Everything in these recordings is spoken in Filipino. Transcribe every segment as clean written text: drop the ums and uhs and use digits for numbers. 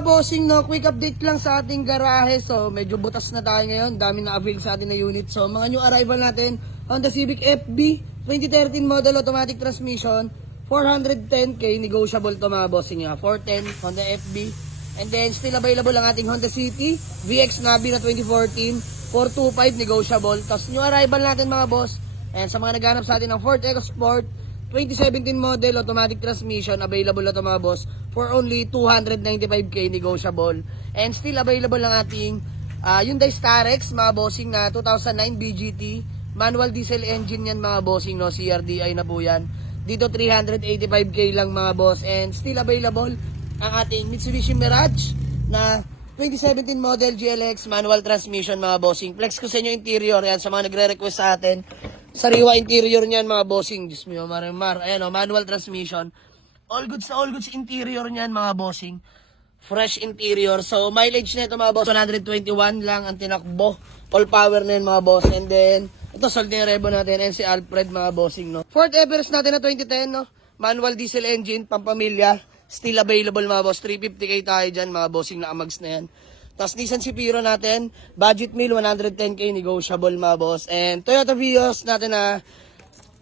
mga bossing, no, quick update lang sa ating garahe. So, medyo butas na tayo ngayon. Dami na avail sa atin na unit. So, mga new arrival natin, Honda Civic FB, 2013 model automatic transmission, 410k, negotiable to mga bossing niya. 410, Honda FB. And then, still available ang ating Honda City, VX Navi na 2014, 425, negotiable. Tapos, new arrival natin mga boss. And sa mga naghanap sa atin ng Ford EcoSport, 2017 model, automatic transmission, available na ito mga boss for only 295k, negotiable. And still available ang ating Hyundai Starex, mga bossing na 2009 BGT, manual diesel engine yan mga bossing, no? CRDI na po yan. Dito 385k lang mga boss. And still available ang ating Mitsubishi Mirage na 2017 model GLX, manual transmission mga bossing. Flex ko sa inyo interior, yan sa mga nagre-request sa atin. Sariwa interior niyan mga bossing. Diyos mo, marimar. Ayan o, manual transmission. All goods interior niyan mga bossing. Fresh interior. So, mileage na ito mga boss, 121 lang ang tinakbo. All power na yun mga boss. And then, ito, sold na yung rebo natin. NC Alfred mga bossing, no. Ford Everest natin na 2010, no. Manual diesel engine, pampamilya. Still available mga boss. 350k tayo dyan mga bossing na amags na yan. Tapos Nissan Cipiro natin, budget meal 110k, negotiable mga boss. And Toyota Vios natin na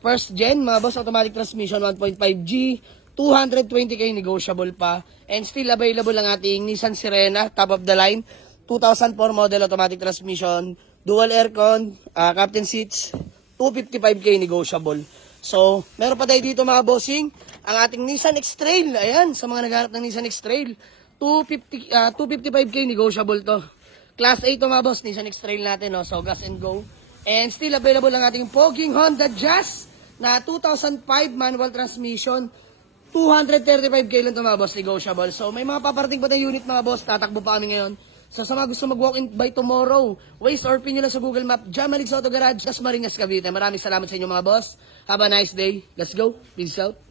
first gen mga boss, automatic transmission 1.5G, 220k, negotiable pa. And still available ang ating Nissan Sirena, top of the line, 2004 model, automatic transmission, dual aircon, captain seats, 255k, negotiable. So, meron pa tayo dito mga bossing, ang ating Nissan X-Trail. Ayan, sa mga naghanap ng Nissan X-Trail. 255k, negotiable to. Class A to mga boss, Nissan X-Trail natin, no? So gas and go. And still available ang ating poging Honda Jazz na 2005 manual transmission, 235k lang to mga boss, negotiable. So may mga paparating pa tayong unit mga boss, tatakbo pa kami ngayon. So sa mga gusto mag-walk in by tomorrow, Waze or pin nyo lang sa Google Map, Jamalig sa Auto Garage, Dasmariñas, Cavite. Maraming salamat sa inyo mga boss. Have a nice day. Let's go. Peace out.